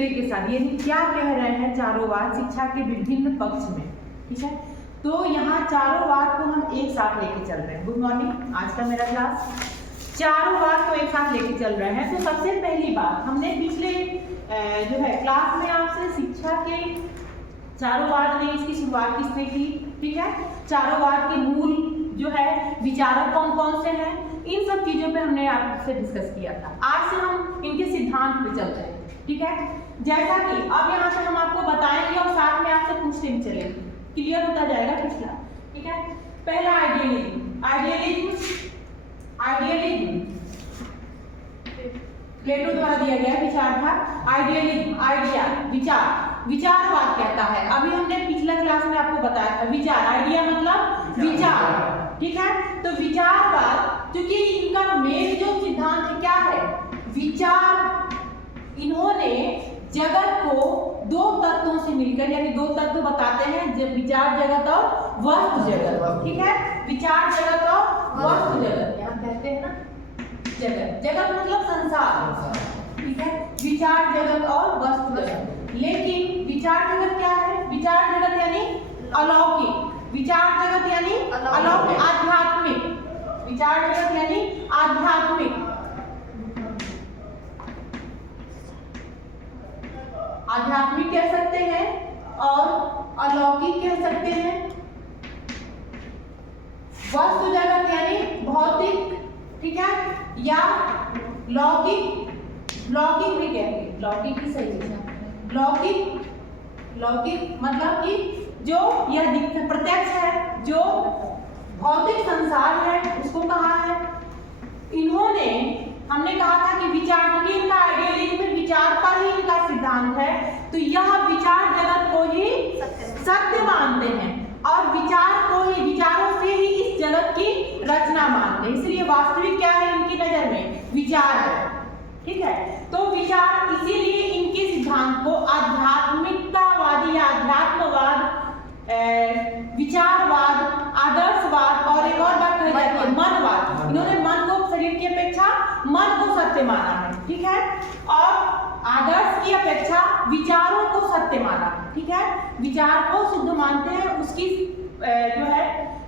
दूसरे के साथ, यानी क्या कह रहे हैं चारों वाद शिक्षा के विभिन्न पक्ष में। ठीक है, तो यहाँ चारों वाद को हम एक साथ लेके चल रहे हैं। गुड मॉर्निंग, आज का मेरा क्लास चारों वाद को एक साथ लेके चल रहे हैं। तो सबसे पहली बात, हमने पिछले जो है क्लास में आपसे शिक्षा के चारों वाद ने इसकी शुरुआत किसने की। ठीक है, चारों वाद के मूल जो है विचारक कौन कौन से हैं, इन सब चीजों पे हमने आपसे डिस्कस किया था। आज से हम इनके सिद्धांत पे चलते हैं। ठीक है, जैसा कि अब यहाँ से हम आपको बताएंगे और साथ में आपसे पूछते भी चलेंगे, क्लियर होता जाएगा पिछला। ठीक है, पहला आइडियलिज्म। प्लेटो द्वारा दिया गया विचार था। आइडियलिज्म, आइडिया, विचारवाद कहता है। अभी हमने पिछला क्लास में आपको बताया था विचार, आइडिया मतलब विचार। ठीक है, तो विचारवाद क्योंकि इनका मेन जो सिद्धांत है क्या है, विचार। इन्होंने जगत को दो तत्वों से मिलकर, यानी दो तत्व बताते हैं, विचार जगत और वस्तु जगत। ठीक है, विचार जगत और वस्तु जगत, यहाँ कहते हैं ना जगत, जगत मतलब संसार। ठीक है, विचार जगत और वस्तु जगत। लेकिन विचार जगत क्या है, विचार जगत यानी अलौकिक, विचार जगत यानी अलौकिक, आध्यात्मिक, विचार जगत यानी आध्यात्मिक, आध्यात्मिक कह सकते हैं और अलौकिक कह सकते हैं। वस्तु जगत यानी भौतिक, ठीक है, या लौकिक, लौकिक भी कहेंगे, लौकिक ही सही है। लौकिक मतलब कि जो यह प्रत्यक्ष है, जो भौतिक संसार है उसको कहा है। इन्होंने, हमने कहा था कि विचार, क्योंकि इनका आइडियलिज्म में विचार पर ही इनका सिद्धांत है, तो यह विचार जगत को ही सत्य मानते हैं और विचार को ही, विचारों से ही इस जगत की रचना मानते हैं। इसलिए वास्तविक क्या है इनकी नजर में, विचार है। ठीक है, तो विचार, इसीलिए इनके सिद्धांत को आध्यात्मिकतावादी या अध्यात्मवाद, विचारवाद, आदर्शवाद और एक और बात कही जाती है मनवाद। इन्होंने मन को शरीर की अपेक्षा मन को सत्य माना है। ठीक है, और आदर्श की अपेक्षा विचारों को सत्य माना। ठीक है, विचार को शुद्ध मानते हैं, उसकी जो है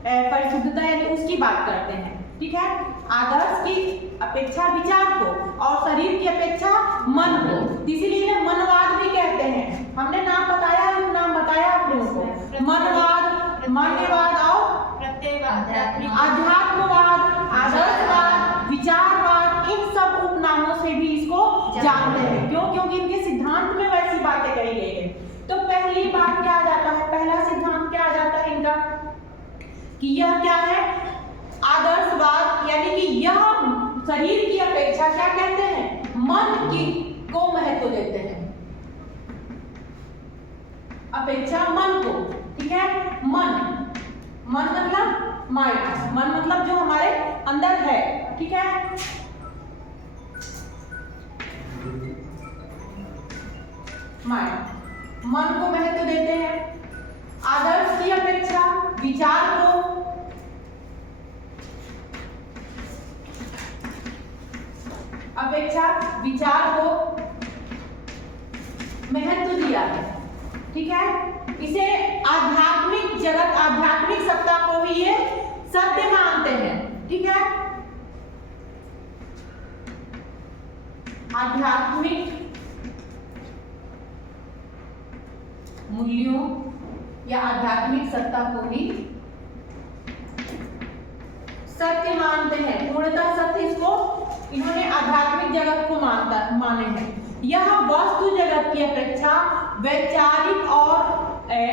परिशुद्धता यानी उसकी बात करते हैं। ठीक है, आदर्श की अपेक्षा विचार को और शरीर की अपेक्षा मन को, इसीलिए इन्हें मनवाद भी कहते हैं। हमने नाम बताया, नाम बताया आप लोगों को, मनवाद, मान्यवाद और अध्यात्मवाद, आदर्शवाद, विचारवाद, इन सब उपनामों से भी इसको जानते हैं। क्यों? क्योंकि इनके सिद्धांत में वैसी बातें कही गई है। तो पहली बात क्या आ जाता है, पहला सिद्धांत क्या आ जाता है इनका, कि यह क्या है, आदर्शवाद, यानी कि यह शरीर की अपेक्षा क्या कहते हैं, मन की को महत्व देते हैं, अपेक्षा मन को। ठीक है, मन मतलब माइंड, मन मतलब जो हमारे अंदर है। ठीक है, माइंड, मन को महत्व देते हैं। आदर्श की अपेक्षा विचार को, विचार को महत्व दिया है। ठीक है, इसे आध्यात्मिक जगत, आध्यात्मिक सत्ता को ही ये सत्य मानते हैं। ठीक है, आध्यात्मिक मूल्यों या आध्यात्मिक सत्ता को ही सत्य मानते हैं, पूर्णतः सत्य इसको इन्होंने आध्यात्मिक जगत को माने हैं। यह वस्तु जगत की अपेक्षा वैचारिक और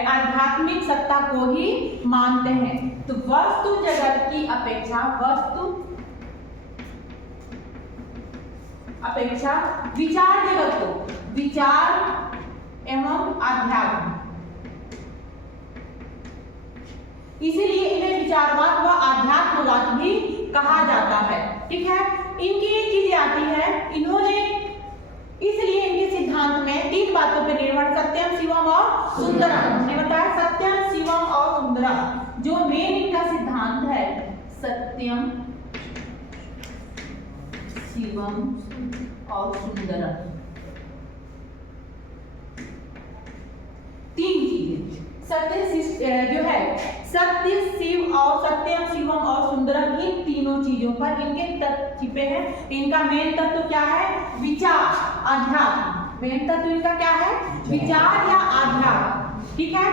आध्यात्मिक सत्ता को ही मानते हैं। तो वस्तु जगत की अपेक्षा, विचार जगत को, विचार एवं अध्यात्म, इसीलिए इन्हें विचारवाद व अध्यात्मवाद भी कहा जाता है। ठीक है, इनकी ये चीजें आती है, इन्होंने इसलिए इनके सिद्धांत में तीन बातों पर निर्भर, सत्यम, शिवम और सुंदरम। हमने बताया सत्यम, शिवम और सुंदरम जो मेन इनका सिद्धांत है, सत्यम, शिवम और सुंदरम। जो है सत्य, शिव और सत्यम, शिवम और सुंदरम, इन तीनों चीजों पर इनके तत्व छिपे हैं। इनका मेन तत्व क्या है? विचार, अध्यात्म। मेन तत्व इनका क्या है? विचार या अध्यात्म। ठीक है,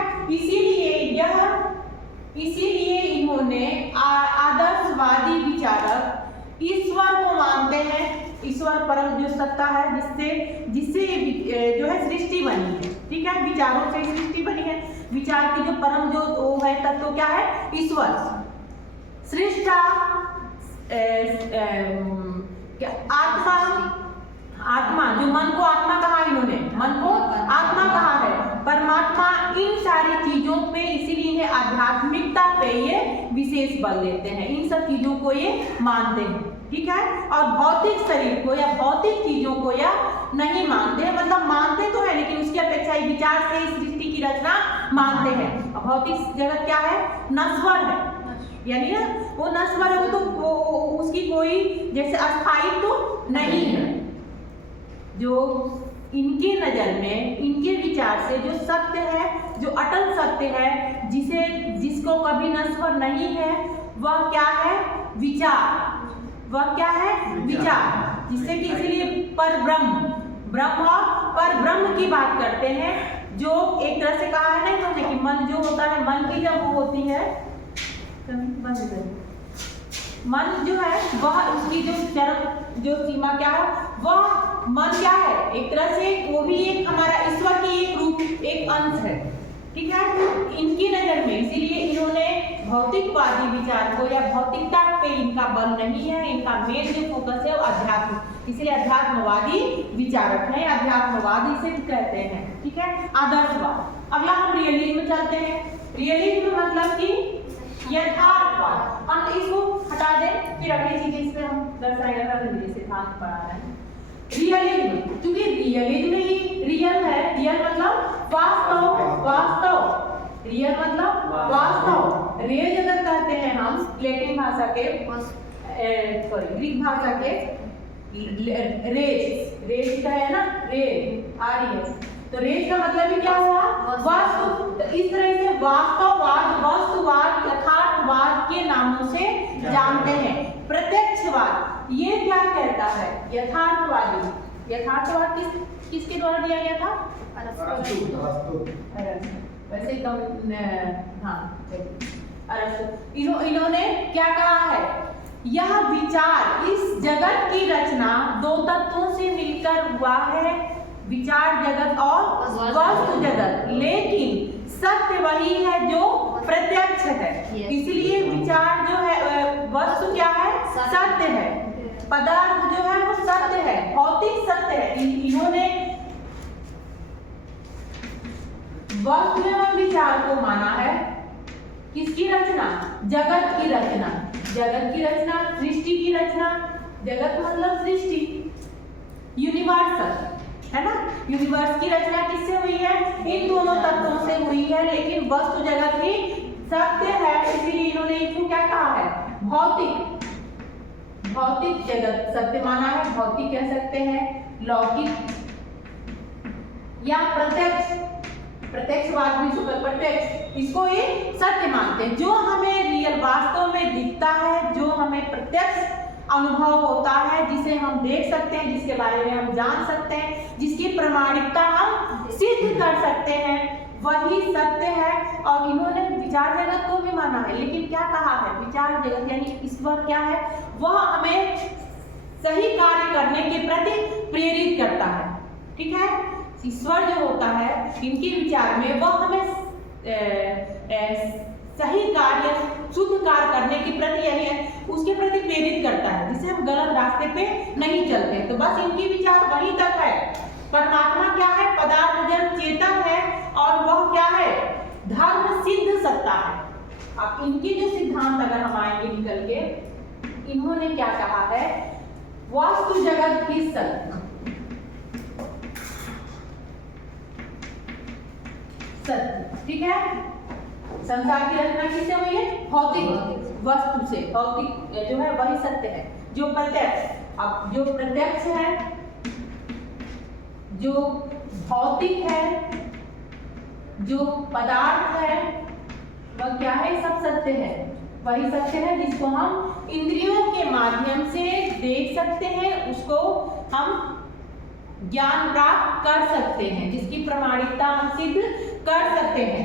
इसीलिए इन्होंने आदर्शवादी विचारक ईश्वर को मानते हैं। ईश्वर परम जो सत्ता है जिससे जो है सृष्टि बनी है। ठीक है, विचारों से सृष्टि बनी है। विचार की जो परम जो वो है तत्व क्या है? ईश्वर। सृष्टा आत्मा जो मन को आत्मा कहा, इन्होंने मन को आत्मा कहा है। परमात्मा इन सारी चीजों पे, इसीलिए इन्हें आध्यात्मिकता पे ये विशेष बल देते हैं। इन सब चीजों को ये मानते हैं। ठीक है, और भौतिक शरीर को या भौतिक चीजों को या नहीं मानते हैं, मतलब मानते तो है लेकिन उसकी अपेक्षा विचार से सृष्टि की रचना मानते हैं। भौतिक जगत क्या है? नश्वर है, यानी ना वो नश्वर है, वो उसकी कोई जैसे अस्थायित्व तो नहीं है। जो इनके नजर में, इनके विचार से जो सत्य है, जो अटल सत्य है, जिसको कभी नश्वर नहीं है, वह क्या है? विचार। वह क्या है? विचार। जिससे कि इसीलिए पर ब्रह्म और पर ब्रह्म की बात करते हैं। जो एक तरह से कहा है ना इन्होंने कि मन जो होता है, मन की जब वो होती है, मन जो है वह उसकी जो चरम जो सीमा क्या है, वह मन क्या है? एक तरह से वो भी एक हमारा ईश्वर की एक रूप, एक अंश है। ठीक है, इनकी नजर में इसीलिए इन्होंने भौतिकवादी विचार को या भौतिकता पे इनका बल नहीं है। इनका मेन जो फोकस है वो अध्यात्म, इसलिए अध्यात्मवादी विचारक है, अध्यात्मवादी से कहते हैं। ठीक है, आदर्शवाद। अगला हम रियलिज्म चलते हैं। रियलिज्म मतलब कि यथार्थवाद। हम इसको हटा दें, फिर अगली चीजें इसमें हम दर्शाएगा हिंदी सिद्धांत पढ़ा रहे हैं। रियलिज्म, क्योंकि रियलिज्म ही रियल है। रियल मतलब वास्तव। रियल मतलब वास्तव। रेज अगर कहते हैं हम लैटिन भाषा के, ग्रीक भाषा के रेज का है ना, रेज आ रही है, तो रेज का मतलब ही क्या हुआ? वास्तु। तो इस तरह से वास्तववाद, वस्तुवाद, यथार्थवाद के नामों से जानते हैं। प्रत्यक्षवाद ये क्या कहता है? यथार्थवाद किसके द्वारा दिया गया था? अरस्तु। वैसे इन्होंने क्या कहा है? यह विचार, इस जगत की रचना दो तत्वों से मिलकर हुआ है, विचार जगत और वस्तु जगत, लेकिन सत्य वही है जो प्रत्यक्ष है। इसलिए विचार जो है, वस्तु क्या है? सत्य है। पदार्थ जो है वो सत्य है, भौतिक सत्य है। इन्होंने वस्तु एवं विचार को माना है किसकी रचना? जगत की रचना। जगत की रचना, सृष्टि की रचना। जगत मतलब सृष्टि, यूनिवर्सल है ना। यूनिवर्स की रचना किससे हुई है? इन दोनों तत्वों से हुई है, लेकिन वस्तु जगत ही सत्य है। इसीलिए इन्होंने इसको क्या कहा है? भौतिक जगत सत्य माना है। भौतिक कह सकते हैं, लौकिक या प्रत्यक्षवाद भी, सुपर प्रत्यक्ष, इसको ये सत्य मानते हैं। जो हमें रियल वास्तव में दिखता है, जो हमें प्रत्यक्ष अनुभव होता है, जिसे हम देख सकते हैं, जिसके बारे में हम जान सकते हैं, जिसकी प्रामाणिकता हम सिद्ध कर सकते हैं, वही सत्य है। और इन्होंने विचार जगत को भी माना है, लेकिन क्या कहा है? विचार जगत यानी ईश्वर क्या है? वह हमें सही कार्य करने के प्रति प्रेरित करता है। ठीक है, ईश्वर जो होता है इनके विचार में, वह हमें सही कार्य, शुद्ध कार्य करने के प्रति यानी उसके प्रति प्रेरित करता है, जिससे हम गलत रास्ते पे नहीं चलते। तो बस इनकी विचार वहीं तक है। परमात्मा क्या है? पदार्थ जड़ चेतन है, और वह क्या है? धर्म सिद्ध सत्ता है। अब इनके जो सिद्धांत अगर हम आएंगे निकल के, इन्होंने क्या कहा है? वास्तु जगत की सत्य, ठीक है। संसार की रचना किससे हुई है? भौतिक वस्तु से। भौतिक जो है वही सत्य है, जो प्रत्यक्ष। अब जो प्रत्यक्ष है, जो भौतिक है, जो पदार्थ है वह क्या है, सब सत्य है। वही सत्य है जिसको हम इंद्रियों के माध्यम से देख सकते हैं, उसको हम ज्ञान प्राप्त कर सकते हैं, जिसकी प्रामाणिकता हम सिद्ध कर सकते हैं।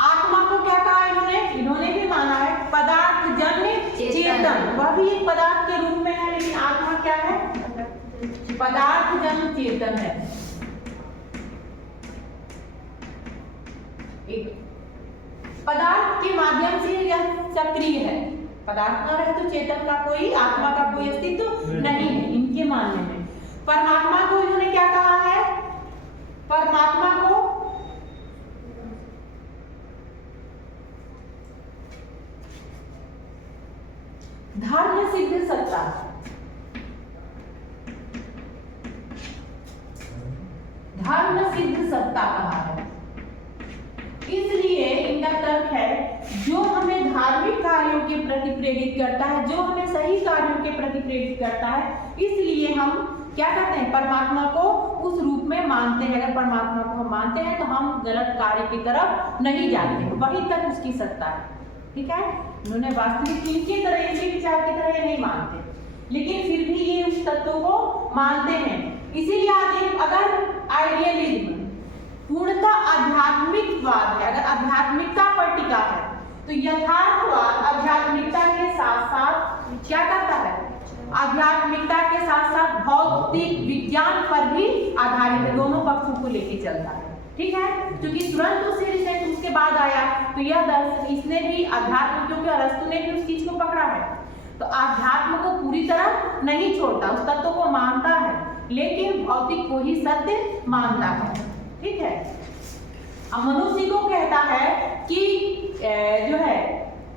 आत्मा को क्या कहा इन्होंने भी माना है पदार्थ जन्य चेतन। वह भी एक पदार्थ के रूप में है, लेकिन आत्मा क्या है, पदार्थ जन्य चेतन है। एक पदार्थ के माध्यम से यह सक्रिय है। पदार्थ न रहे तो चेतन का कोई, आत्मा का कोई अस्तित्व नहीं है इनके मानने में। परमात्मा को इन्होंने क्या कहा है, परमात्मा को धर्म सिद्ध सत्ता, धर्म सिद्ध सत्ता कहा है। इसलिए इनका तर्क है जो हमें धार्मिक कार्यों के प्रति प्रेरित करता है, जो हमें सही कार्यों के प्रति प्रेरित करता है, इसलिए हम क्या करते हैं, परमात्मा को उस रूप में मानते हैं। अगर परमात्मा को हम मानते हैं तो हम गलत कार्य की तरफ नहीं जाते हैं, वही तक उसकी सत्ता है। ठीक है, उन्होंने वास्तविक इनकी तरह, इनके विचार की तरह नहीं मानते, लेकिन फिर भी ये उस तत्व को मानते हैं। इसीलिए अगर आइडियलिज्म पूर्णतः आध्यात्मिकवाद है, अगर आध्यात्मिकता पर टिका है, तो यथार्थवाद आध्यात्मिकता के साथ साथ क्या करता है, आध्यात्मिकता के साथ साथ भौतिक विज्ञान पर भी आधारित है, दोनों पक्षों को लेके चलता है। ठीक है, क्योंकि तुरंत उसके बाद आया तो यह दर्शन, इसने भी अध्यात्म, क्योंकि अरस्तु ने भी उस चीज को पकड़ा है, तो अध्यात्म को पूरी तरह नहीं छोड़ता, उस तत्व को मानता है, लेकिन भौतिक को ही सत्य मानता है। ठीक है, अब मनुष्य को कहता है कि जो है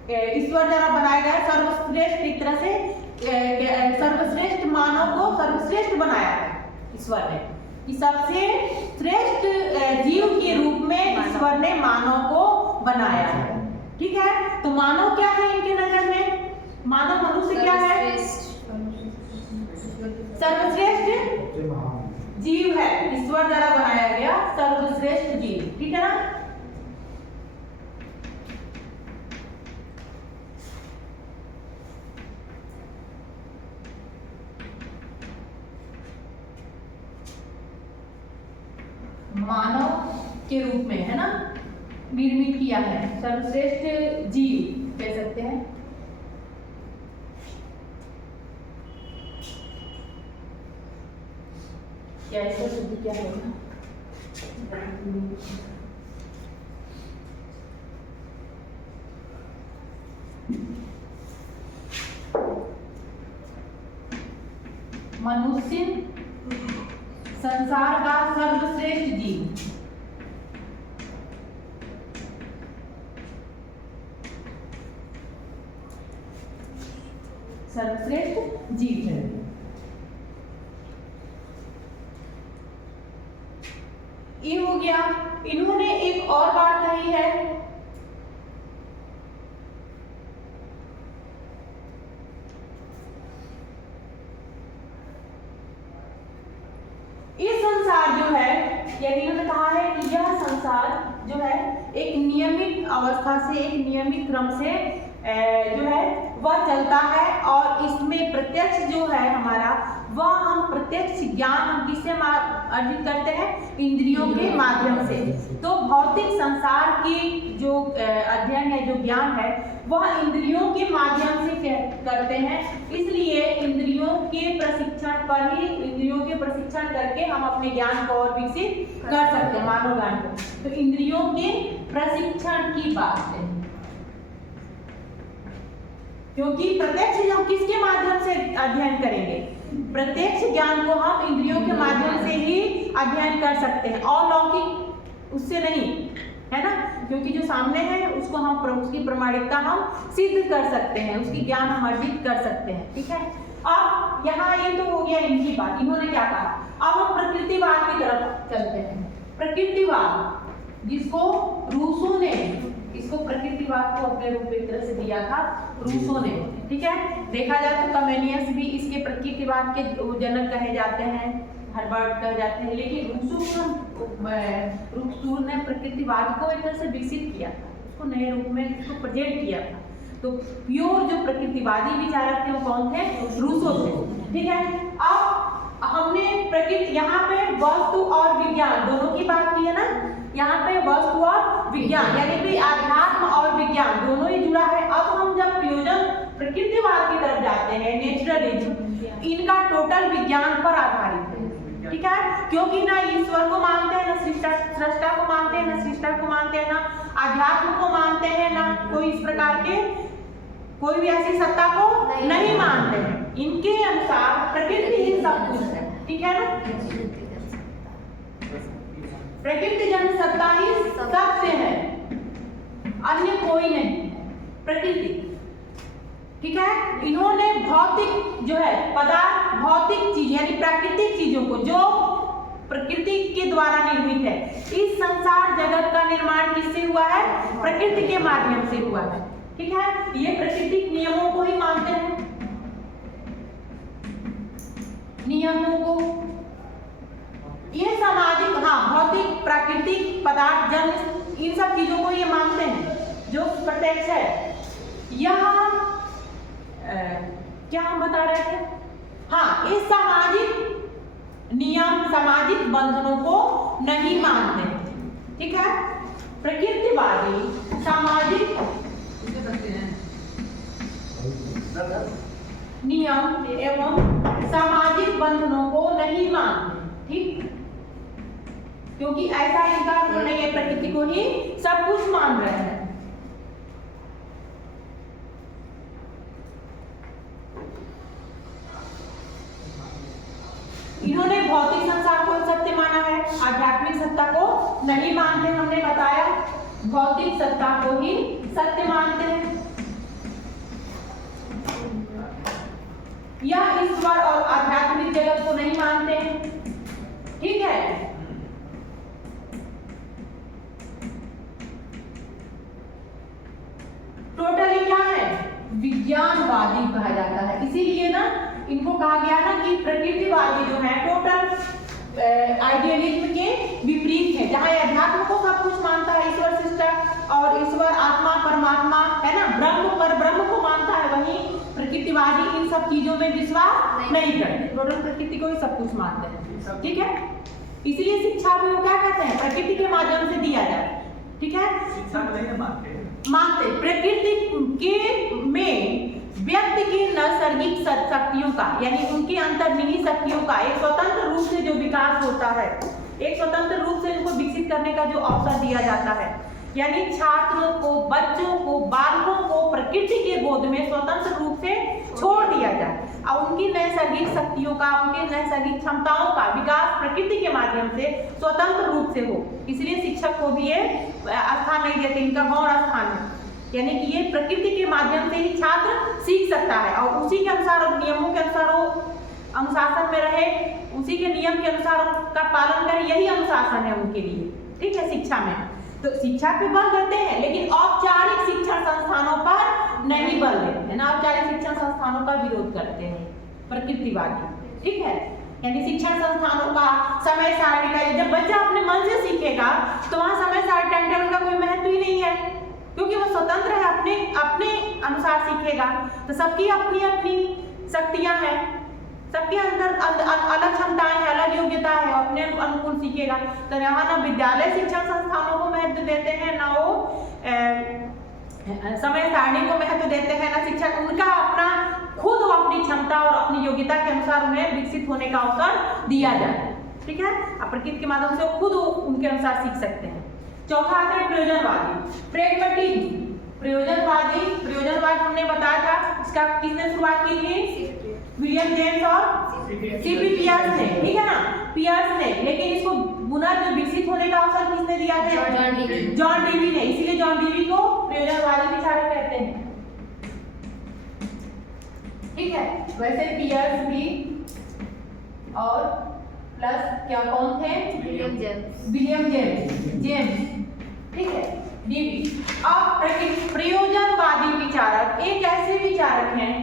ईश्वर द्वारा बनाया गया सर्वश्रेष्ठ, एक तरह से सर्वश्रेष्ठ मानव को सर्वश्रेष्ठ बनाया है ईश्वर ने, कि सबसे श्रेष्ठ जीव के रूप में ईश्वर ने मानव को बनाया है। ठीक है, तो मानव क्या है इनके नजर में, मानव मनुष्य क्या है, सर्वश्रेष्ठ जीव है, ईश्वर द्वारा बनाया गया सर्वश्रेष्ठ जीव। ठीक है ना, मानव के रूप में, है ना, निर्मित किया है, सर्वश्रेष्ठ जीव कह सकते हैं। क्या इसका शुद्ध क्या होगा, मनुष्य संसार का सर्वश्रेष्ठ जीव, सर्वश्रेष्ठ जीव है। ये हो गया। इन्होंने एक और बात कही है, इस संसार जो है, यानी इन्होंने कहा है कि यह संसार जो है एक नियमित अवस्था से, एक नियमित क्रम से जो है वह चलता है, और इसमें प्रत्यक्ष जो है हमारा, वह हम प्रत्यक्ष ज्ञान हम किससे अर्जित करते हैं, इंद्रियों के माध्यम से। तो भौतिक संसार की जो अध्ययन है, जो ज्ञान है, वह इंद्रियों के माध्यम से करते हैं। इसलिए इंद्रियों के प्रशिक्षण पर ही, इंद्रियों के प्रशिक्षण करके हम अपने ज्ञान को और विकसित कर सकते हैं, मानव ज्ञान को। तो इंद्रियों के प्रशिक्षण की बात है, क्योंकि प्रत्यक्ष हम किसके माध्यम से अध्ययन करेंगे, प्रत्यक्ष ज्ञान को हम इंद्रियों के माध्यम से ही अध्ययन कर सकते हैं, और लौकिक उससे नहीं, है ना, क्योंकि जो सामने है उसको हम, उसकी प्रामाणिकता हम सिद्ध कर सकते हैं, उसकी ज्ञान हम अर्जित कर सकते हैं। ठीक है, अब यहाँ ये तो हो गया इनकी बात, इन्होंने क्या कहा। अब हम प्रकृतिवाद की तरफ चलते हैं। प्रकृतिवाद, जिसको रूसो ने, इसको प्रकृतिवाद को अपने रूप एक तरह से दिया था रूसो ने। ठीक है, देखा जाए तो कमेनियस भी इसके प्रकृतिवाद के जनक कहे जाते हैं, हर्बर्ट कह जाते हैं, लेकिन रूसो ने प्रकृतिवाद को एक तरह से विकसित किया था, उसको नए रूप में उसको प्रेजेंट किया था। तो प्योर जो प्रकृतिवादी विचारक थे वो कौन थे? रूसो थे। ठीक है, अब हमने प्रकृति, यहाँ पे वस्तु और विज्ञान दोनों की बात की है ना, यहाँ पे वस्तु और विज्ञान यानी कि आध्यात्म और विज्ञान दोनों ही जुड़ा है। अब हम जब प्रयोजन प्रकृतिवाद की तरफ जाते हैं, नेचुरलिज्म, इनका टोटल विज्ञान पर आधारित है। ठीक है, क्योंकि ना ईश्वर को मानते हैं, ना सृष्टा को मानते हैं, ना सृष्टा को मानते हैं, ना आध्यात्म को मानते हैं, ना कोई इस प्रकार के कोई भी ऐसी सत्ता को नहीं मानते हैं। इनके अनुसार प्रकृति ही सब कुछ है। ठीक है ना, प्रकृति जन सत्ता ही सबसे है, अन्य कोई नहीं, प्रकृति। ठीक है, इन्होंने भौतिक जो है पदार्थ, भौतिक चीज यानी प्राकृतिक चीजों को जो प्रकृति के द्वारा निर्मित है, इस संसार जगत का निर्माण किससे हुआ है? प्रकृति के माध्यम से हुआ है। ठीक है, ये प्राकृतिक नियमों को ही मानते हैं, नियमों को। ये सामाजिक, हाँ, भौतिक, प्राकृतिक, पदार्थ, जन्म, इन सब चीजों को ये मानते हैं जो प्रत्यक्ष है। यह क्या हम बता रहे थे? हाँ, इस सामाजिक नियम, सामाजिक बंधनों को नहीं मानते। ठीक है, प्रकृतिवादी सामाजिक नियम एवं सामाजिक बंधनों को नहीं मानते। ठीक, क्योंकि ऐसा इनका नहीं है, प्रकृति को ही सब कुछ मान रहे हैं। इन्होंने भौतिक संसार को सत्य माना है, आध्यात्मिक सत्ता को नहीं मानते। हमने बताया भौतिक सत्ता को ही सत्य मानते हैं। यह ईश्वर और आध्यात्मिक जगत को नहीं मानते हैं। ठीक है, टोटली क्या है? विज्ञानवादी कहा जाता है। इसीलिए ना इनको कहा गया ना कि प्रकृतिवादी जो है टोटल आइडियलिज्म के विपरीत है, जहाँ अध्यात्म को सब कुछ मानता है, ईश्वर सिस्टम और ईश्वर आत्मा परमात्मा है ना, ब्रह्म पर ब्रह्म को मानता है, वहीं प्रकृतिवादी इन सब चीजों में विश्वास नहीं करते, टोटल प्रकृति को ही सब कुछ मानते हैं। ठीक है, इसलिए शिक्षा भी वो क्या कहते हैं? प्रकृति के माध्यम से दिया जाए। ठीक है, शिक्षा नहीं मानते प्रकृति के में व्यक्ति की नैसर्गिक शक्तियों का यानी उनकी अंतर्निहित शक्तियों का एक स्वतंत्र रूप से जो विकास होता है, एक स्वतंत्र रूप से उनको विकसित करने का जो अवसर दिया जाता है, यानी छात्रों को, बच्चों को, बालकों को प्रकृति के गोद में स्वतंत्र रूप से छोड़ दिया जाए और उनकी नैसर्गिक शक्तियों का, उनके नैसर्गिक क्षमताओं का विकास प्रकृति के माध्यम से स्वतंत्र रूप से हो। इसलिए शिक्षक को भी ये स्थान नहीं देते, इनका गौण स्थान है, यानी कि ये प्रकृति के माध्यम से ही छात्र सीख सकता है और उसी के अनुसार, नियमों के अनुसार वो अनुशासन में रहे, उसी के नियम के अनुसार का पालन करे, यही अनुशासन है उनके लिए। ठीक है, शिक्षा में तो शिक्षा पे बल देते हैं, लेकिन औपचारिक शिक्षण संस्थानों पर नहीं बल देते हैं ना, औपचारिक शिक्षण संस्थानों का विरोध करते हैं प्रकृतिवादी। ठीक है, यानी शिक्षण संस्थानों का समय सारणी का, जब बच्चा अपने मन से सीखेगा तो वहाँ समय सारणी टाइम टेबल का कोई महत्व ही नहीं है, क्योंकि वो स्वतंत्र है, अपने अनुसार सीखेगा। तो सबकी अपनी अपनी शक्तियां हैं, सबके अंदर अलग क्षमताएं हैं, अलग योग्यता है, अपने अनुकूल सीखेगा। तो यहाँ ना विद्यालय शिक्षण संस्थानों को महत्व देते हैं, ना वो समय सारणी को महत्व देते हैं, ना शिक्षक, उनका अपना खुद वो अपनी क्षमता और अपनी योग्यता के अनुसार उन्हें विकसित होने का अवसर दिया जाए। ठीक है, प्रकृति के माध्यम से खुद उनके अनुसार सीख सकते हैं। चौथा आता है प्रयोजनवादी, प्रेगमेटिज्म। प्रयोजनवाद हमने बताया था, इसका किसने शुरुआत की थी? विलियम जेम्स और सीपी पियर्स ने। ठीक है ना, पियर्स ने, लेकिन इसको पुनः विकसित होने का अवसर किसने दिया था? जॉन डेवी ने। इसीलिए जॉन डेवी को प्रयोजनवादी विचारक कहते हैं। ठीक है, वैसे पियर्स भी और प्लस क्या कौन थे? William James. ठीक है, डीवी। अब प्रयोजनवादी विचारक एक ऐसे विचारक हैं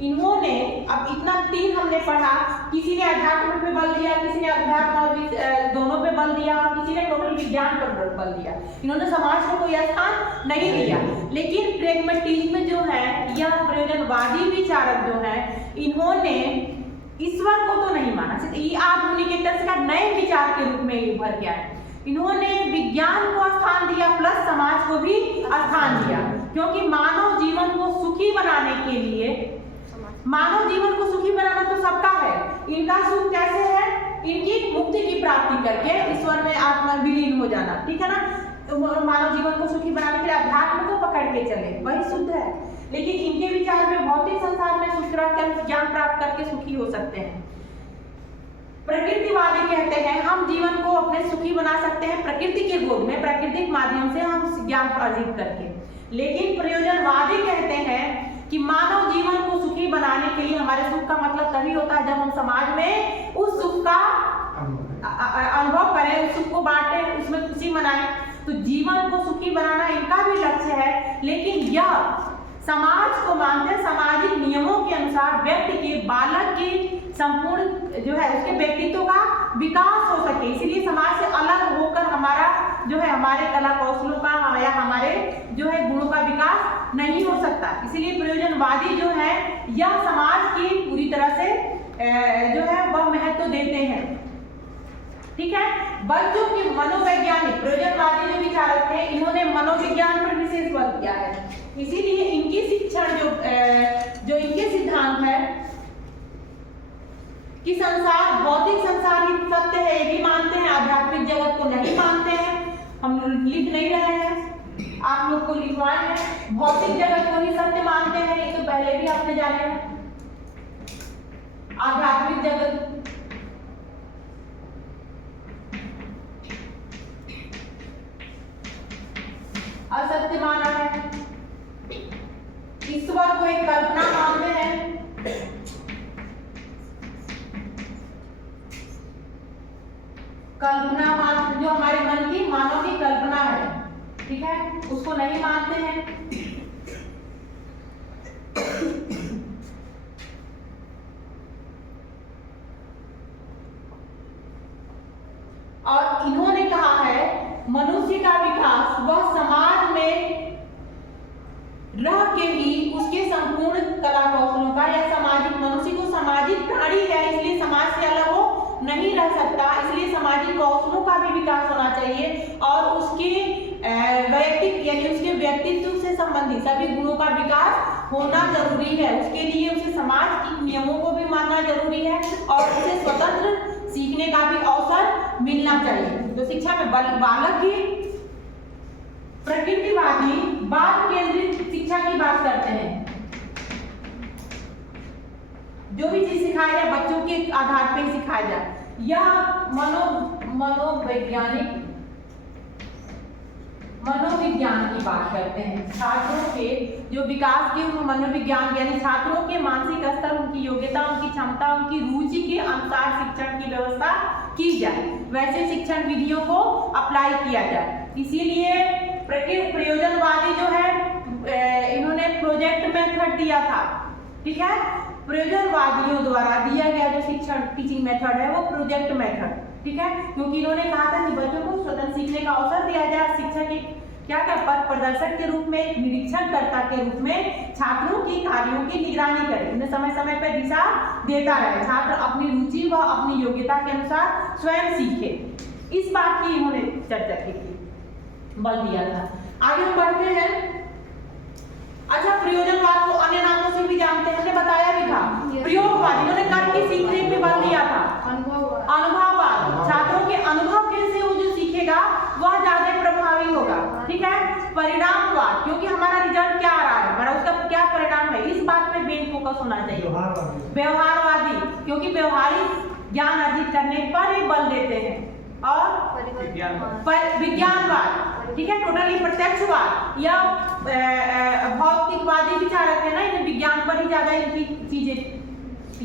इन्होंने अब इतना 3 हमने पढ़ा, किसी ने अध्यात्म पे बल दिया, किसी ने अध्यात्म और दोनों पे बल दिया, और किसी ने टोटल विज्ञान पर बल दिया। इन्होंने समाज को कोई स्थान नहीं दिया। लेकिन प्रेगमेटिज्म जो है या प्रयोजनवादी विचारक जो है, इन्होंने ईश्वर को तो नहीं माना, ये आधुनिकेतर का नए विचार के रूप में उभर गया है। इन्होंने विज्ञान को स्थान दिया प्लस समाज को भी स्थान दिया, क्योंकि मानव जीवन को सुखी बनाने के लिए, मानव जीवन को सुखी बनाना तो सबका है, इनका सुख कैसे है, इनकी मुक्ति की प्राप्ति करके ईश्वर में आत्मा विलीन हो जाना, ठीक है ना। तो मानव जीवन को सुखी बनाने के लिए अध्यात्म को पकड़ के चले, वही शुद्ध है। लेकिन इनके विचार में भौतिक संसार में सुख रह ज्ञान प्राप्त करके सुखी हो सकते हैं। प्रकृतिवादी कहते हैं हम जीवन को अपने सुखी बना सकते हैं प्रकृति के गोद में, प्राकृतिक माध्यम से हम ज्ञान अर्जित करके। लेकिन प्रयोजनवादी कहते हैं कि मानव जीवन को सुखी बनाने के लिए हमारे सुख का मतलब तभी होता है जब हम समाज में उस सुख का अनुभव करें, उस सुख को बांटें, उसमें खुशी मनाएं। तो जीवन को सुखी बनाना इनका भी लक्ष्य है, लेकिन यह समाज को मानते सामाजिक नियमों के अनुसार व्यक्ति के बालक के संपूर्ण जो है उसके व्यक्तित्व का विकास हो सके, इसलिए समाज से अलग होकर हमारा जो है हमारे कला कौशलों का या हमारे जो है गुणों का विकास नहीं हो सकता। इसलिए प्रयोजनवादी जो है यह समाज की पूरी तरह से जो है वह महत्व देते हैं, ठीक है। बच्चों के मनोवैज्ञानिक प्रयोजनवादी जो विचारक थे, इन्होंने मनोविज्ञान पर विशेष बल दिया है। इसीलिए इनकी शिक्षण जो इनके सिद्धांत है कि संसार भौतिक संसार ही सत्य है, ये भी मानते हैं, आध्यात्मिक जगत को नहीं मानते हैं। हम लिख नहीं रहे हैं, आप लोग को लिखवाए हैं, भौतिक जगत को ही सत्य मानते हैं, ये तो पहले भी आपने जाने हैं। आध्यात्मिक जगत असत्य माना है, ईश्वर को एक कल्पना मानते हैं, कल्पना मान जो हमारे मन की मानव की कल्पना है, ठीक है, उसको नहीं मानते हैं। और इन्होंने कहा है मनुष्य का विकास वह समाज में रह के ही उसके संपूर्ण कला कौशलों का या सामाजिक, मनुष्य को सामाजिक प्राणी है, इसलिए समाज से अलग वो नहीं रह सकता, इसलिए सामाजिक कौशलों का भी विकास होना चाहिए और उसके वैयक्तिक यानी उसके व्यक्तित्व से संबंधित सभी गुणों का विकास होना जरूरी है। उसके लिए उसे समाज के नियमों को भी मानना जरूरी है और उसे स्वतंत्र सीखने का भी अवसर मिलना चाहिए। तो शिक्षा में बालक की प्रकृतिवादी बाल केंद्रित शिक्षा की बात करते हैं। जो भी चीज सिखाया जाए बच्चों के आधार पर सिखाया जाए, यह मनोविज्ञान की बात करते हैं। छात्रों के जो विकास के मनोविज्ञान यानी छात्रों के मानसिक स्तर, उनकी योग्यता, उनकी क्षमता, उनकी रुचि के अनुसार शिक्षण की व्यवस्था की जाए, वैसे शिक्षण विधियों को अप्लाई किया जाए। इसीलिए प्रयोजनवादी जो है इन्होंने प्रोजेक्ट मेथड दिया था, ठीक है। प्रयोजनवादियों द्वारा दिया गया जो शिक्षण टीचिंग मेथड है वो प्रोजेक्ट मेथड, ठीक है, क्योंकि इन्होंने कहा था कि बच्चों को स्वतंत्र सीखने का अवसर दिया जाए। शिक्षक एक क्या पथ प्रदर्शक के रूप में, निरीक्षणकर्ता के रूप में छात्रों की कार्यों की निगरानी करे, उन्हें समय समय पर दिशा देता रहे, छात्र अपनी रुचि व अपनी योग्यता के अनुसार स्वयं सीखे। इस बात की इन्होंने चर्चा की थी, बल दिया था। आगे हम बढ़ते हैं। अच्छा, प्रयोजनवाद को अन्य नामों से भी जानते हैं, हमने बताया भी था। प्रयोगवाद, इन्होंने करके सीखने पे बल दिया था। अनुभववाद, छात्रों के अनुभव से वो जो सीखेगा वह ज्यादा प्रभावी होगा, ठीक है। परिणामवाद, क्योंकि हमारा रिजल्ट क्या आ रहा है, हमारा उसका क्या परिणाम है, इस बात पे मेन फोकस होना चाहिए। व्यवहारवादी, क्योंकि व्यवहारिक ज्ञान अर्जित करने पर ही बल देते हैं। और विज्ञानवाद, ठीक है, टोटली प्रत्यक्षवाद या भौतिकवादी विचारक है ना, इन्हें विज्ञान पर ही ज्यादा इनकी चीजें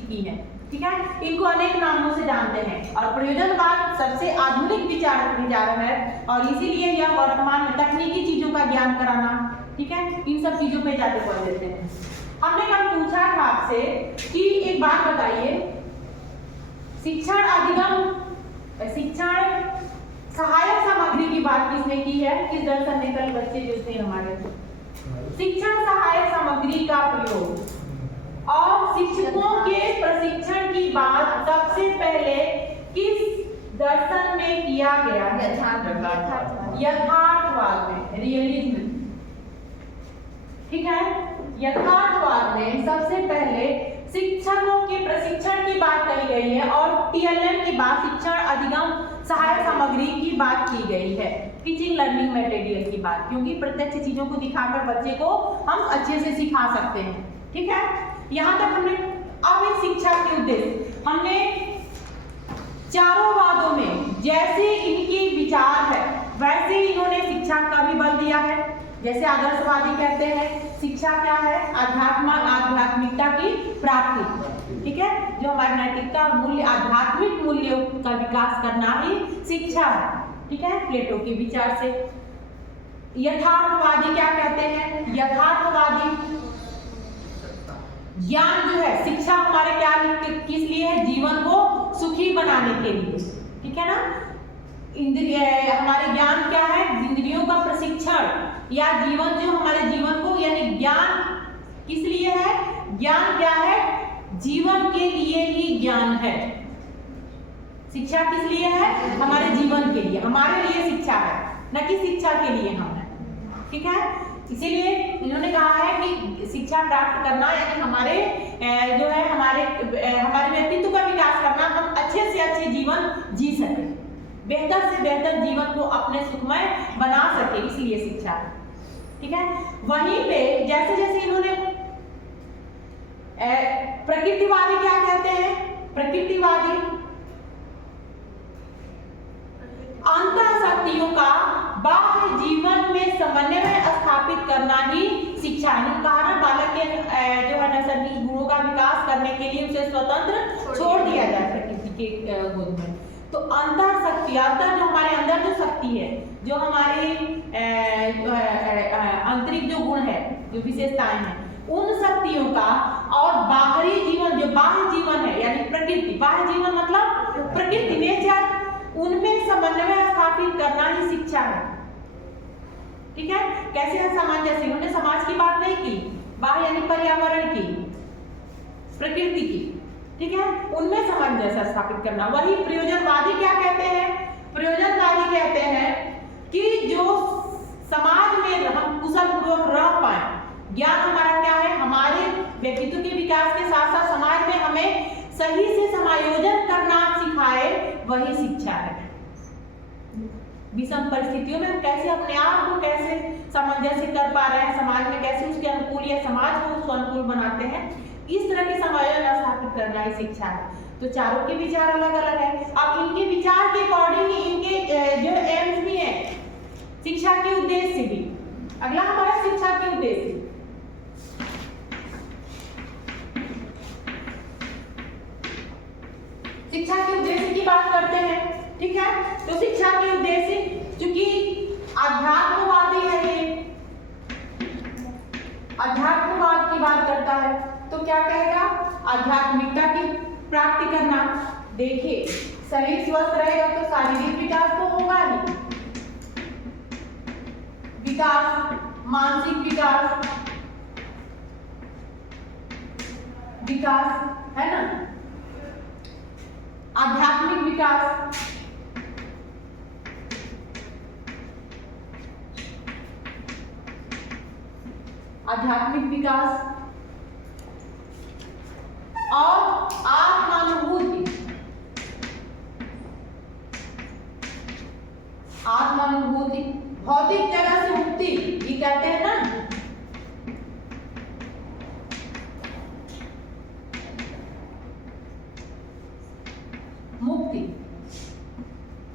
की है, ठीक है। इनको अनेक नामों से जानते हैं और प्रयोजनवाद सबसे आधुनिक विचारक है और इसीलिए यह वर्तमान में तकनीकी चीजों का ज्ञान कराना, ठीक है, इन सब चीजों पे ज्यादा बल देते हैं। हमने कल पूछा था आपसे कि एक बात बताइए, शिक्षण सहायक सामग्री की बात किसने की है? किस दर्शन ने कल बच्चे जो थे हमारे, शिक्षण सहायक सामग्री का प्रयोग और शिक्षकों के प्रशिक्षण की बात सबसे पहले किस दर्शन में किया गया है? यथार्थवाद में, रियलिज्म। ठीक है, यथार्थवाद में सबसे पहले शिक्षकों के प्रशिक्षण की बात कही गई है और टीएलएम की बात, शिक्षण अधिगम सहायक सामग्री की बात की गई है, टीचिंग लर्निंग मटेरियल की बात, क्योंकि प्रत्यक्ष चीजों को दिखाकर बच्चे को हम अच्छे से सिखा सकते हैं। ठीक है, यहाँ तक हमने। अब इस शिक्षा के उद्देश्य हमने चारों वादों में जैसे इनके विचार है वैसे इन्होंने शिक्षा का भी बल दिया है। जैसे आदर्शवादी कहते हैं शिक्षा क्या है? आध्यात्मिकता की प्राप्ति। ठीक है, जो हमारी नैतिकता और मूल्य, आध्यात्मिक मूल्यों का विकास करना ही शिक्षा है। ठीक है, प्लेटो के विचार से। यथार्थवादी क्या कहते हैं? यथार्थवादी ज्ञान जो है, शिक्षा हमारे क्या किस लिए है? जीवन को सुखी बनाने के लिए। ठीक है ना, इंद्रिय हमारे ज्ञान क्या है? इंद्रियों का प्रशिक्षण या जीवन, जो हमारे जीवन को, यानी ज्ञान किस लिए है? ज्ञान क्या है? जीवन के लिए ही ज्ञान है। शिक्षा किस लिए है? हमारे जीवन के लिए, हमारे लिए शिक्षा है, न कि शिक्षा के लिए हम है। ठीक है, इसीलिए इन्होंने कहा है कि शिक्षा प्राप्त करना यानी हमारे जो है हमारे व्यक्तित्व का विकास करना, हम अच्छे से अच्छे जीवन जी सके, बेहतर से बेहतर जीवन को अपने सुखमय बना सके, इसलिए शिक्षा है। ठीक है, वहीं पे जैसे जैसे इन्होंने प्रकृतिवादी क्या कहते हैं? प्रकृतिवादी अंतःशक्तियों का बाह्य जीवन में समन्वय स्थापित करना ही शिक्षा है। कहा ना, बालक के जो है नैसर्गिक गुणों का विकास करने के लिए उसे स्वतंत्र छोड़ दिया जाए प्रकृति के गोद में। तो अंतःशक्ति, अंतर जो हमारे अंदर जो शक्ति है, जो हमारी आंतरिक जो गुण है, जो विशेषताएं हैं, उन शक्तियों का और बाहरी जीवन, जो बाह्य जीवन है यानी प्रकृति, बाह्य जीवन मतलब प्रकृति, नेचर, उनमें समन्वय स्थापित करना ही शिक्षा है। ठीक है, कैसे है सामंजस्य? उन्होंने समाज की बात नहीं की, बाह्य यानी पर्यावरण की, प्रकृति की। ठीक है, उनमें सामंजस्य स्थापित करना। वही प्रयोजनवादी क्या कहते हैं? प्रयोजनवादी कहते हैं कि जो समाज में हम कुशल पूर्वक रह पाए, ज्ञान हमारा क्या है? हमारे व्यक्तित्व के विकास के साथ साथ समाज में हमें सही से समायोजन करना सिखाए, वही शिक्षा है। विषम परिस्थितियों में हम कैसे अपने आप को कैसे सामंजस्य कर पा रहे हैं, समाज में कैसे उसके अनुकूल या समाज को उसको अनुकूल बनाते हैं, इस तरह के समायोजन स्थापित करना ही शिक्षा है। तो चारों के विचार अलग अलग है। अब इनके विचार के अकॉर्डिंग इनके जो एम्स भी है, शिक्षा के उद्देश्य भी। अगला हमारा शिक्षा के उद्देश्य, शिक्षा के उद्देश्य की बात करते हैं। ठीक है, तो शिक्षा के उद्देश्य, क्योंकि अध्यात्मवादी है, ये अध्यात्मवाद की बात करता है, तो क्या कहेगा? आध्यात्मिकता की प्राप्ति करना। देखिए, शरीर स्वस्थ रहेगा तो शारीरिक विकास तो होगा ही, विकास, मानसिक विकास, विकास है ना, आध्यात्मिक विकास, आध्यात्मिक विकास और आत्मानुभूति, आत्मानुभूति, भौतिक जगत से मुक्ति, ये कहते हैं ना। मुक्ति,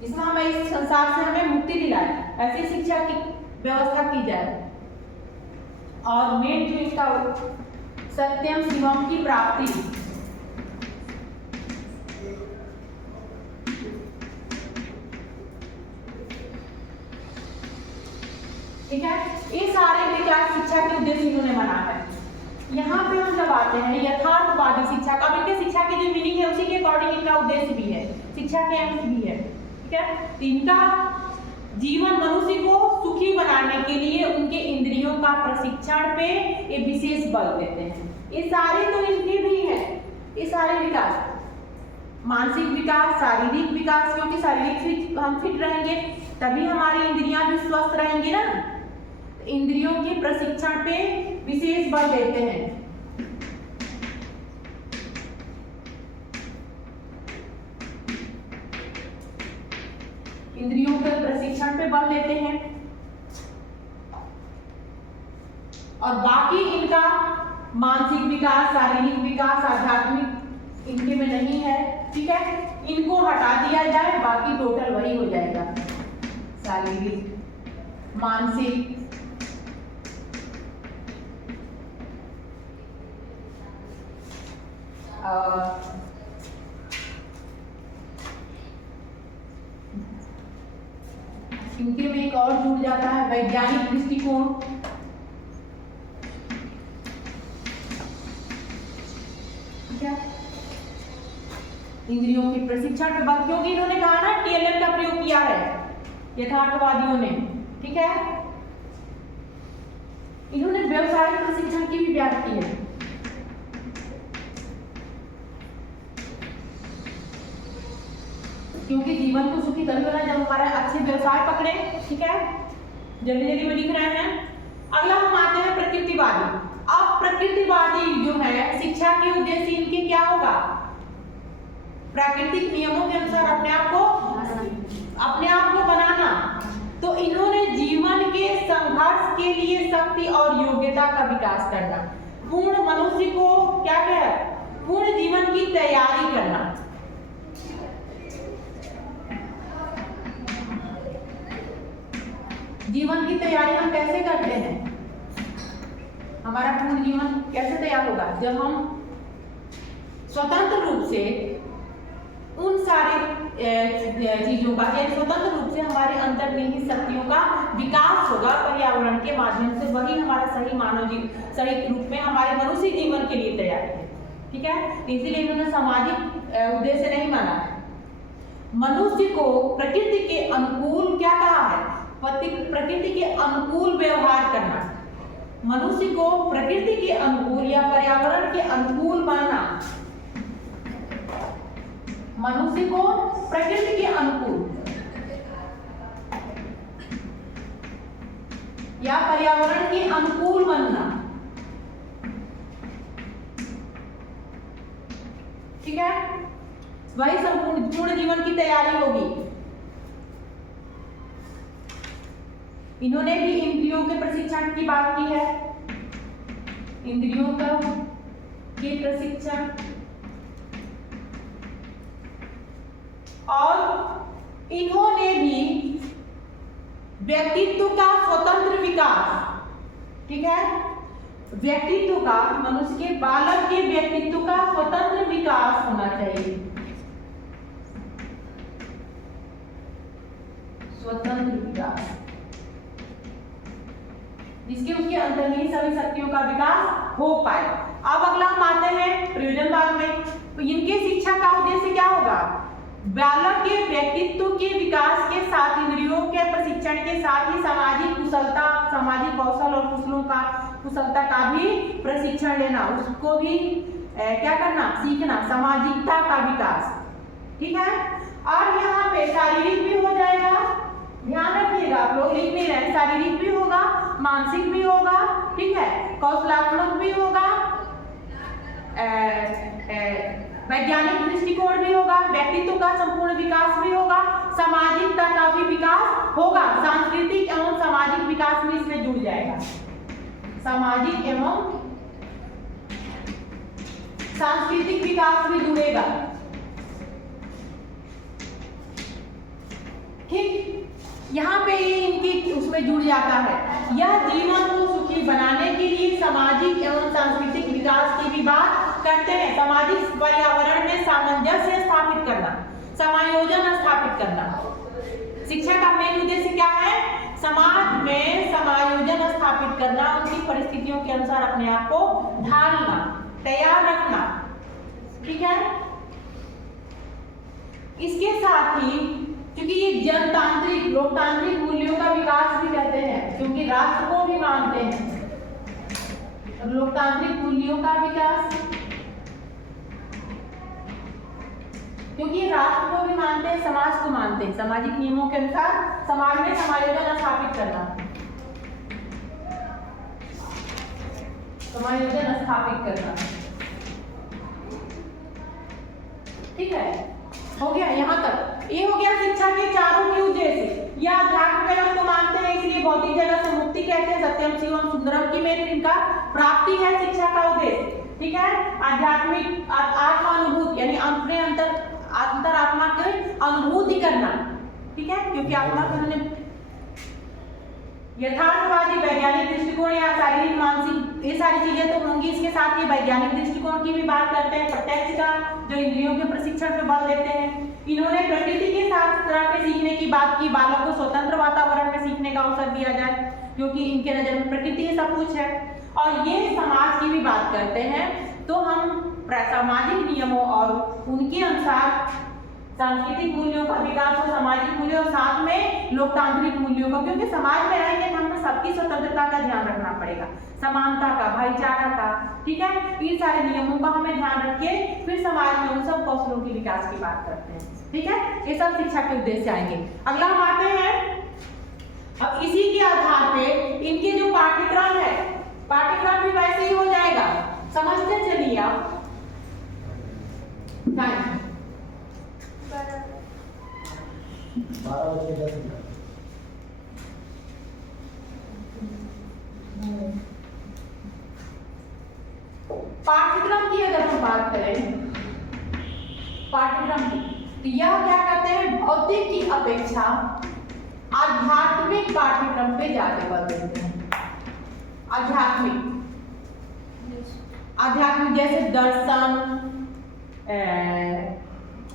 जिसमें हमें इस संसार से हमें मुक्ति दिलाए, ऐसी शिक्षा की व्यवस्था की जाए। और मेन जो इसका सत्यम शिवम की प्राप्ति, ठीक है, ये सारे विकास शिक्षा के उद्देश्य इन्होंने बना है। यहाँ पे हम जब आते हैं यथार्थवादी शिक्षा का, अब इनके शिक्षा की जो मीनिंग है उसी के अकॉर्डिंग इनका उद्देश्य भी है, शिक्षा के अंश भी है, ठीक है। तो इनका जीवन मनुष्य को सुखी बनाने के लिए उनके इंद्रियों का प्रशिक्षण पे ये विशेष बल देते हैं। ये सारे तो इनके भी हैं, ये सारे विकास, मानसिक विकास, शारीरिक विकास, क्योंकि शारीरिक हम फिट रहेंगे तभी हमारी इंद्रियां भी स्वस्थ रहेंगी ना। इंद्रियों के प्रशिक्षण पे विशेष बल देते हैं। इंद्रियों के प्रशिक्षण पे बल देते हैं और बाकी इनका मानसिक विकास, शारीरिक विकास, आध्यात्मिक इनके में नहीं है, ठीक है। इनको हटा दिया जाए, बाकी टोटल वही हो जाएगा, शारीरिक, मानसिक, इनके में एक और जुड़ जाता है वैज्ञानिक दृष्टिकोण, ठीक है। इंद्रियों के प्रशिक्षण पे बल, क्योंकि इन्होंने कहा ना टीएलएम का प्रयोग किया है यथार्थवादियों ने, ठीक है। इन्होंने व्यवसायिक प्रशिक्षण की भी बात की है, क्योंकि जीवन को सुखी तभी होना जब हमारे अच्छे व्यवसाय पकड़े, ठीक है। जल्दी जल्दी में लिख रहे हैं। अगला हम आते हैं प्रकृतिवादी। अब प्रकृतिवादी जो है शिक्षा के उद्देश्य इनके क्या होगा, प्राकृतिक नियमों के अनुसार अपने आप को बनाना। तो इन्होंने जीवन के संघर्ष के लिए शक्ति और योग्यता का विकास करना, पूर्ण मनुष्य को क्या है, पूर्ण जीवन की तैयारी करना। जीवन की तैयारी हम कैसे करते हैं, हमारा पूर्ण जीवन कैसे तैयार होगा, जब हम स्वतंत्र रूप से उन सारे चीजों का, यानी स्वतंत्र रूप से हमारे अंतर्निहित शक्तियों का विकास होगा पर्यावरण के माध्यम से, वही हमारा सही मानव जीवन, सही रूप में हमारे मनुष्य जीवन के लिए तैयारी है, ठीक है। इसीलिए इन्होंने सामाजिक उद्देश्य नहीं माना है। मनुष्य को प्रकृति के अनुकूल क्या कहा है, प्रकृति के अनुकूल व्यवहार करना, मनुष्य को प्रकृति के अनुकूल या पर्यावरण के अनुकूल बनना, मनुष्य को प्रकृति के अनुकूल या पर्यावरण के अनुकूल बनना, ठीक है। वही संपूर्ण पूर्ण जीवन की तैयारी होगी। इन्होंने भी इंद्रियों के प्रशिक्षण की बात की है, इंद्रियों का के प्रशिक्षण, और इन्होंने भी व्यक्तित्व का स्वतंत्र विकास, ठीक है, व्यक्तित्व का, मनुष्य के बालक के व्यक्तित्व का स्वतंत्र विकास होना चाहिए, स्वतंत्र विकास, जिसके उसके अंतर्निहित सभी शक्तियों का विकास हो पाए। अब अगला हम आते हैं प्रयोजनवाद में। तो इनके शिक्षा का उद्देश्य क्या होगा, बालक के व्यक्तित्व के विकास के साथ इंद्रियों के प्रशिक्षण के साथ ही सामाजिक कुशलता, सामाजिक कौशल और कुशलता का भी प्रशिक्षण लेना, उसको भी क्या करना, सीखना, सामाजिकता का विकास, ठीक है। और यहाँ पे शारीरिक भी हो जाएगा, ध्यान रखिएगा, आप लोग लिख नहीं रहे, शारीरिक भी होगा, मानसिक भी होगा, ठीक है, कौशलात्मक भी होगा, वैज्ञानिक दृष्टिकोण भी होगा, व्यक्तित्व का संपूर्ण विकास भी होगा, सामाजिकता का भी विकास होगा, सांस्कृतिक एवं सामाजिक विकास में इसमें जुड़ जाएगा, सामाजिक एवं सांस्कृतिक विकास भी जुड़ेगा, ठीक। यहाँ पे ये इनकी उसमें जुड़ जाता है। यह जीवन को सुखी बनाने के लिए सामाजिक एवं सांस्कृतिक विकास की भी बात करते हैं। सामाजिक पर्यावरण में सामंजस्य स्थापित करना, समायोजन स्थापित करना, शिक्षा का मेन उद्देश्य क्या है, समाज में समायोजन स्थापित स्थापित करना, उनकी परिस्थितियों के अनुसार अपने आप को ढालना, तैयार रखना। ठीक है, इसके साथ ही क्योंकि ये जनतांत्रिक लोकतांत्रिक मूल्यों का विकास भी कहते हैं, क्योंकि राष्ट्र को भी मानते हैं, लोकतांत्रिक मूल्यों का विकास, क्योंकि राष्ट्र को भी मानते हैं, समाज को मानते हैं, सामाजिक नियमों के अनुसार समाज में समायोजन स्थापित करना, समायोजन स्थापित करना। ठीक है, हो गया यहाँ तक। ये हो गया शिक्षा के चारों के उद्देश्य। या अध्यात्म जगत को मानते हैं, इसलिए भौतिक जगत से मुक्ति कहते हैं, सत्यम शिवम सुंदरम की मेन इनका प्राप्ति है शिक्षा का उद्देश्य। ठीक है, आध्यात्मिक आत्मानुभूति यानी अपने अंतरात्मा की अनुभूति करना। ठीक है, क्योंकि आत्मा को हमने यथार्थवादी वैज्ञानिक दृष्टिकोण या शारीरिक मानसिक ये सारी चीजें तो होंगी, इसके साथ ही वैज्ञानिक दृष्टिकोण की भी बात करते हैं, प्रत्यक्ष का जो इंद्रियों के प्रशिक्षण पे बल देते हैं। इन्होंने प्रकृति के साथ तरह के सीखने की बात की, बालक को स्वतंत्र वातावरण में सीखने का अवसर दिया जाए, क्योंकि इनके नजर में प्रकृति ही सब कुछ है। और ये समाज की भी बात करते हैं, तो हम सामाजिक नियमों और उनके अनुसार सांस्कृतिक मूल्यों का विकास और सामाजिक मूल्यों और साथ में लोकतांत्रिक मूल्यों का, क्योंकि समाज में रहेंगे तो हमें सबकी स्वतंत्रता का ध्यान रखना पड़ेगा, समानता का, भाईचारा का। ठीक है, इन सारे नियमों का हमें ध्यान रख के फिर समाज में उन सब कौशलों के विकास की बात करते हैं। ठीक है, ये सब शिक्षा के उद्देश्य आएंगे। अगला हम आते हैं, अब इसी के आधार पे इनके जो पाठ्यक्रम है, पाठ्यक्रम भी वैसे ही हो जाएगा, समझते चलिए आप। पाठ्यक्रम की अगर हम बात करें, पाठ्यक्रम की, तो यह क्या कहते हैं, भौतिक की अपेक्षा आध्यात्मिक पाठ्यक्रम पे ज्यादा बल देते हैं। आध्यात्मिक जैसे दर्शन,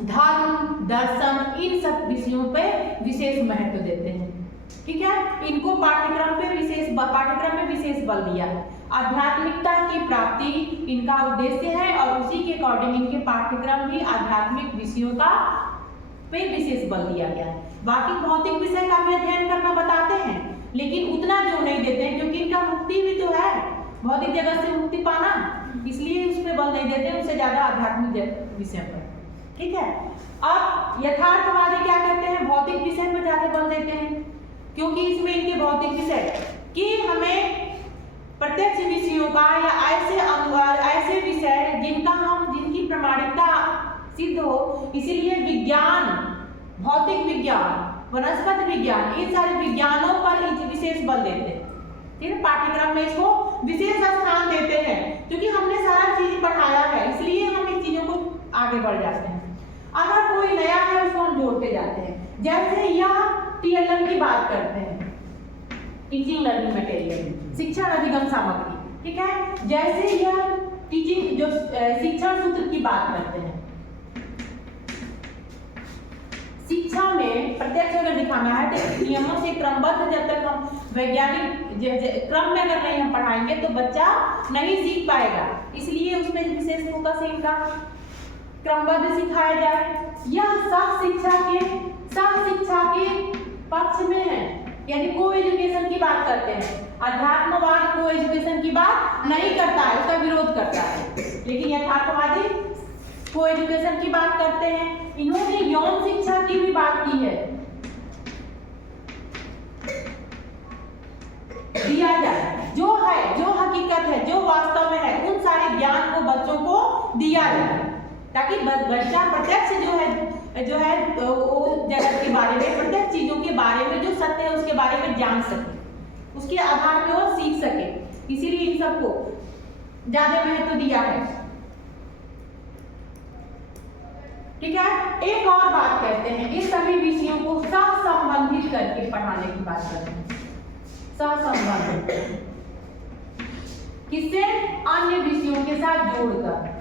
धर्म, दर्शन, इन सब विषयों पे विशेष महत्व देते हैं। ठीक है, इनको पाठ्यक्रम में विशेष बल दिया है। आध्यात्मिकता की प्राप्ति इनका उद्देश्य है और उसी के अकॉर्डिंग इनके पाठ्यक्रम भी आध्यात्मिक विषयों का पे विशेष बल दिया गया है। बाकी भौतिक विषय का भी अध्ययन करना बताते हैं, लेकिन उतना जो नहीं देते हैं, क्योंकि इनका मुक्ति भी तो है, भौतिक जगत से मुक्ति पाना, इसलिए उस पर बल नहीं देते, उससे ज्यादा आध्यात्मिक विषय पर। ठीक है, अब यथार्थवादी क्या करते हैं, भौतिक विषय पर ज्यादा बल देते हैं, क्योंकि इसमें इनके भौतिक विषय कि हमें प्रत्यक्ष विषयों का या ऐसे विषय जिनकी प्रामाणिकता सिद्ध हो, इसीलिए विज्ञान, भौतिक विज्ञान, वनस्पति विज्ञान, इन सारे विज्ञानों पर विशेष बल देते हैं। ठीक है, पाठ्यक्रम में इसको विशेष स्थान देते हैं, क्योंकि हमने सारा चीज पढ़ाया है, इसलिए हम इन चीजों को आगे बढ़ जाते हैं। अगर कोई नया है उसको हम जोड़ते जाते हैं। जैसे यह TLM की बात करते हैं, टीचिंग लर्निंग मटेरियल, शिक्षण अधिगम सामग्री। ठीक है, जैसे यह टीचिंग जो शिक्षण सूत्र की बात करते हैं, शिक्षा में प्रत्यक्ष अगर दिखाना है तो नियमों से क्रमबद्ध, जब तक हम वैज्ञानिक क्रम में अगर नहीं हम पढ़ाएंगे तो बच्चा नहीं सीख पाएगा, इसलिए उसमें विशेष फोकस है इनका, क्रमबद्ध सिखाया जाए। यह सब शिक्षा के पक्ष में है, यानी को एजुकेशन की बात करते हैं। अध्यात्मवाद को एजुकेशन की बात नहीं करता है, उसका विरोध करता है, लेकिन यथार्थवादी को एजुकेशन की बात करते हैं। इन्होंने यौन शिक्षा की भी बात की है, दिया जाए जो है, जो हकीकत है, जो वास्तव में है, उन सारे ज्ञान को बच्चों को दिया जाए, ताकि बच्चा प्रत्यक्ष जो है वो जगत के बारे में, प्रत्येक चीजों के बारे में, जो सत्य है उसके बारे में जान सके, उसके आधार पे वो सीख सके, इसीलिए इन सबको ज्यादा महत्व दिया है। ठीक है, एक और बात कहते हैं, इस सभी विषयों को सहसंबंधित करके पढ़ाने की बात करते हैं। सहसंबंधित किससे, अन्य विषयों के साथ जोड़कर।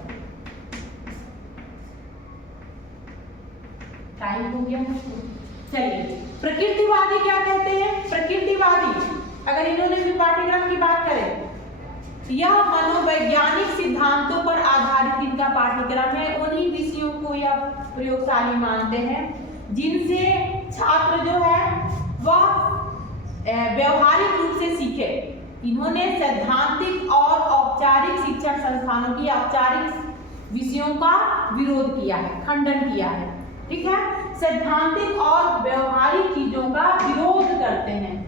टाइम हो गया, चलिए प्रकृतिवादी क्या कहते हैं, प्रकृतिवादी अगर इन्होंने भी पाठ्यक्रम की बात करें, यह मनोवैज्ञानिक सिद्धांतों पर आधारित इनका पाठ्यक्रम है। उन्हीं विषयों को यह प्रयोगशाली मानते हैं जिनसे छात्र जो है वह व्यवहारिक रूप से सीखे। इन्होंने सैद्धांतिक और औपचारिक शिक्षण संस्थानों की औपचारिक विषयों का विरोध किया है, खंडन किया है। ठीक है, सैद्धांतिक और व्यवहारिक चीजों का विरोध करते हैं।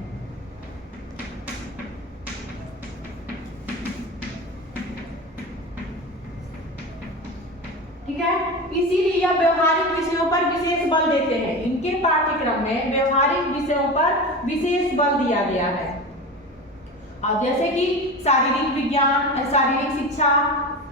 ठीक है, इसीलिए यह व्यवहारिक विषयों पर विशेष बल देते हैं। इनके पाठ्यक्रम में व्यवहारिक विषयों पर विशेष बल दिया गया है। अब जैसे कि शारीरिक विज्ञान, शारीरिक शिक्षा,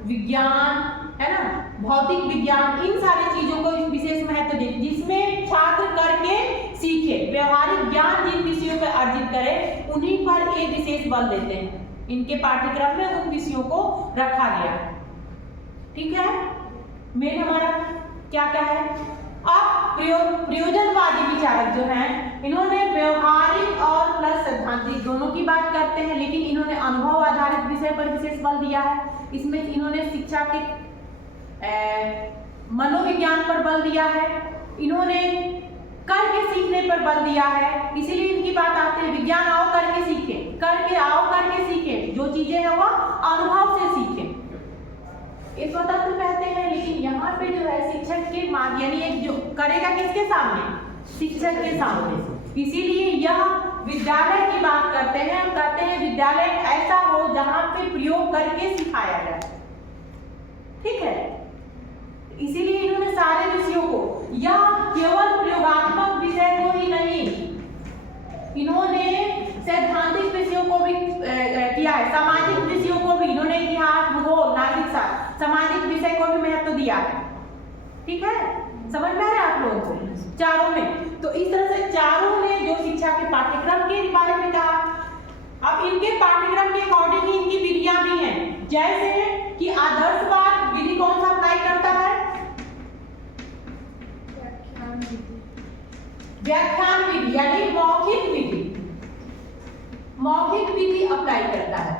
विज्ञान, है ना, भौतिक विज्ञान, इन सारी चीजों को विशेष महत्व देते, जिसमें छात्र करके सीखे, व्यवहारिक ज्ञान जिन विषयों पर अर्जित करे उन्हीं पर एक विशेष बल देते हैं। इनके पाठ्यक्रम में उन विषयों को रखा गया है। ठीक है, मेन हमारा क्या क्या है। अब प्रयोजनवादी विचारक जो हैं, इन्होंने व्यवहारिक और प्लस सैद्धांतिक दोनों की बात करते हैं, लेकिन इन्होंने अनुभव आधारित विषय पर विशेष बल दिया है। इसमें इन्होंने शिक्षा के मनोविज्ञान पर बल दिया है, इन्होंने करके सीखने पर बल दिया है। इसीलिए इनकी बात आती है विज्ञान आओ करके सीखे, करके आओ करके सीखे, जो चीजें हैं वह अनुभव से सीखे। ये स्वतंत्र कहते हैं, लेकिन यहाँ पे जो है शिक्षक के मार्ग, यानी एक जो करेगा किसके सामने, शिक्षक के सामने। इसीलिए यह विद्यालय की बात करते हैं। हम कहते हैं विद्यालय ऐसा हो जहाँ पे प्रयोग करके सिखाया जाए। ठीक है, इसीलिए इन्होंने सारे विषयों को, या केवल प्रयोगात्मक विषय को ही नहीं, इन्होंने सैद्धांतिक विषयों को भी किया है, सामाजिक विषयों को भी इन्होंने, इतिहास, भूगोल, नागरिक शास्त्र, सामाजिक विषय को भी महत्व दिया है। ठीक है, समझ में आ रहा है आप लोगों को चारों में। तो इस तरह से चारों ने जो शिक्षा के पाठ्यक्रम के बारे में कहा। अब इनके पाठ्यक्रम के अकॉर्डिंग ही इनकी विधियां भी हैं, जैसे कि आदर्शवाद विधि कौन सा अप्लाई करता है, व्याख्यान विधि, यानी मौखिक विधि, मौखिक विधि अप्लाई करता है।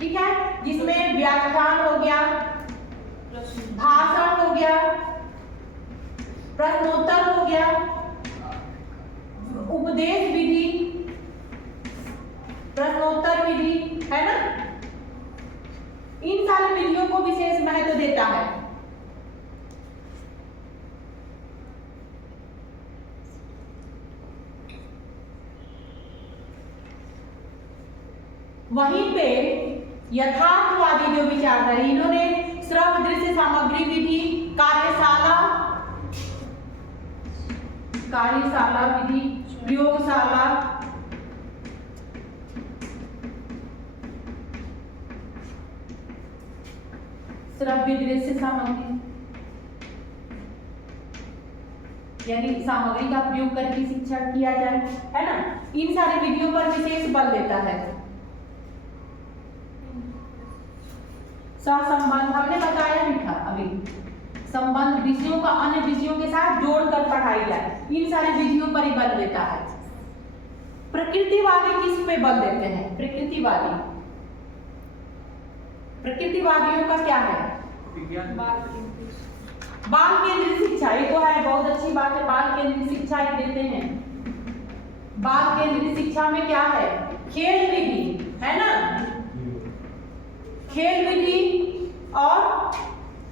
ठीक है, जिसमें व्याख्यान हो गया, भाषण हो गया, प्रश्नोत्तर हो गया, उपदेश विधि, प्रश्नोत्तर विधि, है ना, इन सारी विधियों को विशेष महत्व देता है। वहीं पे यथार्थवादी जो विचारधारा, इन्होंने श्रव्य दृश्य सामग्री विधि, कार्यशाला विधि, प्रयोगशाला, श्रव्य दृश्य सामग्री, यानी सामग्री का प्रयोग करके शिक्षा किया जाए, है ना, इन सारी विधियों पर विशेष बल देता है। सहसंबंध हमने बताया भी था अभी, संबंध विषयों का अन्य विषयों के साथ जोड़कर पढ़ाई जाए, इन सारी विधियों पर ही बल देता है। प्रकृतिवादी किस पे बल देते हैं, प्रकृतिवादियों का क्या है, बाल केंद्रित शिक्षा। ये तो है, बहुत अच्छी बात है, बाल केंद्रित शिक्षा ही देते हैं। बाल केंद्रित शिक्षा में क्या है, खेल विधि, है ना, खेल विधि और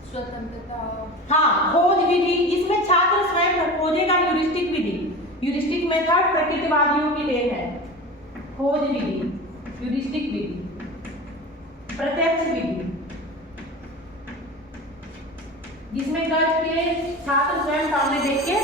स्वतंत्रता, हाँ, खोज विधि, जिसमें छात्र स्वयं खोजेगा, ह्यूरिस्टिक विधि, ह्यूरिस्टिक मेथड प्रकृतिवादियों की देन है। खोज विधि, ह्यूरिस्टिक विधि, प्रत्यक्ष विधि, जिसमें करके छात्र स्वयं सामने देख के